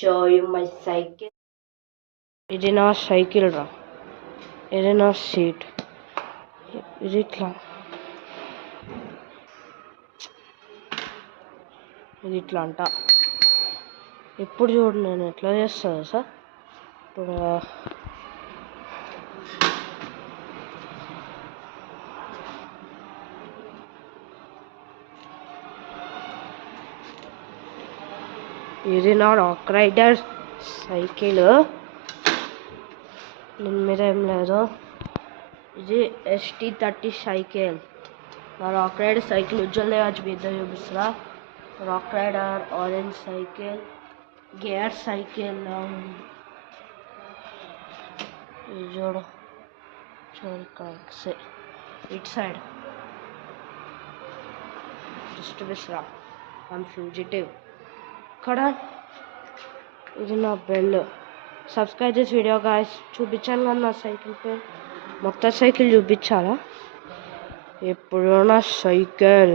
show you my cycle. ఇది నా సైకిల్ రా, ఇది నా సీట్, ఇది ఇట్లా, ఇది ఇట్లా అంట. ఎప్పుడు చూడు నేను ఎట్లా చేస్తాను సార్. ఇప్పుడు ఇది నా రాక్ రైడర్ సైకిల్, దీని మీద ఏం లేదు. ఇది ST30 సైకిల్. నా rock rider cycle Ujjwal Devaj మీద చూపిస్తున్నా. Rock rider orange cycle, gear cycle. ఇది చూడు చూడు it side distribution I'm fugitive. ఇక్కడ ఇది నా బెల్. సబ్స్క్రైబ్ చేసి వీడియో గాయస్. చూపించాను కదా నా సైకిల్ పేరు, మొత్తం సైకిల్ చూపించాలా. ఎప్పుడు నా సైకిల్